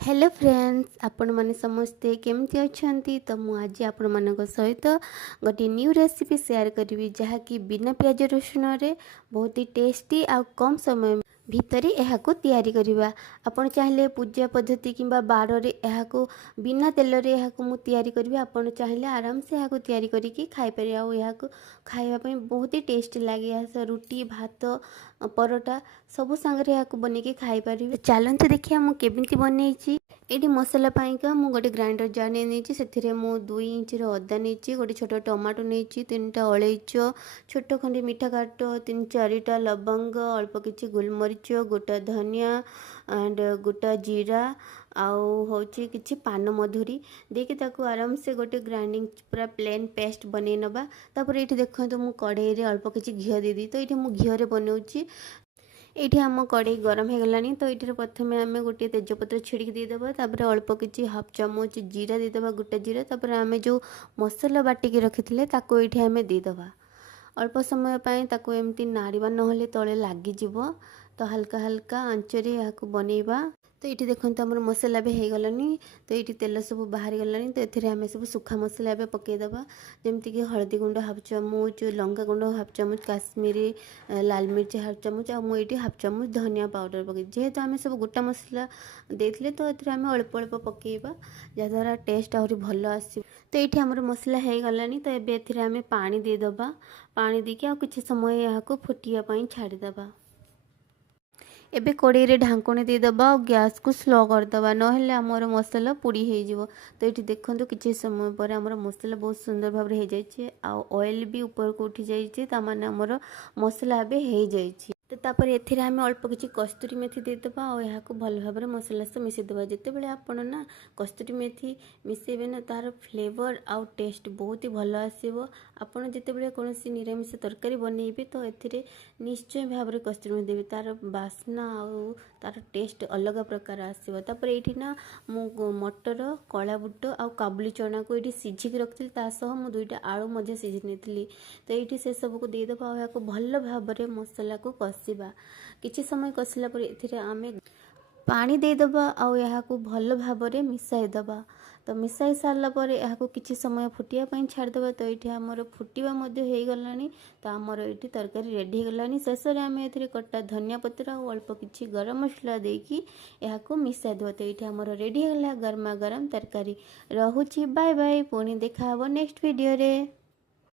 Hello friends आपण माने समस्ते केमती अच्छंती तो मु आज आपण मानक सहित गोटे न्यू रेसिपी शेयर करी जहाँकि बिना प्याज रसुण रे बहुत ही टेस्टी आ कम समय भितरे एहाको तैयारी करिबा। आपण चाहिले पूजा पद्धति किंबा बार रे एहाको बिना तेल रे एहाको मु तैयारी करिबा। आपण चाहिले आराम से एहाको तैयारी करिकि खाइ पारे आ एहाको खाइबा पई बहुत ही टेस्टी लागे। आ रुटी भात परोटा सबु संगे एहाको बनेकि खाइ पारिबे। चलंतु देखिया मु केमिति बनेइछि। एटी मसला पाइका मु गोटे ग्राइंडर जार नहीं से मु 2 इंच अदा नहीं गोटे छोट टमाटो नहीं 3टा अलैच छोट खंडे मीठा काट 3-4टा लवंग अल्प किछि गोलमरीच गोटा धनिया एंड गोटा जीरा आउ होची किछि पान मधुरी देके ताको आराम से गोटे ग्राइंडिंग पूरा प्लेन पेस्ट बनै नबा। तापर एठी देखंतु मु कढ़ाई रे अल्प किछि घिया दे दी। तो एठी मु घिया रे बनौची। ये आम कड़े गरम हो गलानी। तो ये प्रथम आम गोटे तेजपत्र छिड़की देदेबा। तापर अल्प किछि हाफ चामच जीरा देदेबा गोटा जीरा। तापर आम जो मसला बाटिकी रखी ताको ये आम देदेबा। अल्प समय ताको एमती नाड़ीबा नहले तले लागिजिवो। तो हल्का हल्का आंचरे याको बनैबा। तो ये देखो आम मसला भी हो गलानी। तो ये तेल सब बाहरी गलानी। तो ये आम सब सुखा मसला भी पकईदबा जमती कि हलदी गुंड हाफ चामच लंका गुंड हाफ चामच काश्मीरी लाल मिर्च हाफ चामच आ मुझे हाफ चामच धनिया पाउडर पकई जेहेतु आम सब गोटा मसला देते तो ये आम अल्प अल्प पकईबा जहाँद्वारा टेस्ट आहरी भल आस। तो ये आम मसला हो गलानी। तो ये आम पानी देदेबा। पानी देके आ किछि समय यहाँ फुटिया छाड़ीदबा। एबे कड़े रे ढांकुणी देदेबा और गैस को स्लो करदबा नहेले आमर मसला पोड़ी हो। तो ये देखो किसी समय पर आमर मसला बहुत सुंदर भाव में हो जाए ऑयल भी ऊपर को उठी जाइए तामाने आमर मसला एबे हो जाइए। तो तापर एथिरे आमे अल्प किछि कस्तूरी मेथी देदेबा और यहाँ को भल भाव में मसला सह मिसेदेबा। जितेबाला आपण ना कस्तूरी मेथी मिसेबे ना तार फ्लेवर आउ टेस्ट बहुत ही भल आसीबो। आपण जितेबाला कोनोसी निरामिष तरकारी बनेइबे तो एथिरे निश्चय भाव में कस्तूरी मेथी देबे तार बास्ना आउ तार टेस्ट अलग प्रकार आसीबो। तापर एठी ना मु मटर कला बुट आउ काबुली चना को एठी सिझिक रखथिल ता सह मु 2टा आलू मजे सिझि नेथिली। तो एठी से सब को देदेबा और यहाँ को भल भाव में मसला को कषिबा। किछि समय कषिला पर एथिरे आमे पानी देदेबा और यहाँ को भल भाव में मिसाई दबा। तो मिसाई सारला पर यहाँ को किछि समय फुटिया पई छाड़देबा। तो ये आमर फुटिबा मध्य हो गलानी। तो आमर ये तरकारी रेडी हो गलानी। शेष में आम ए कटा धनिया पत्र और अल्प किछि गरम मसला देकी यहाँ को मिसाई देबा। तो ये आमर रेडी हो गला गरमा गरम तरकारी। रहुछि बाय बाय पुणी देखा नेक्स्ट वीडियो रे।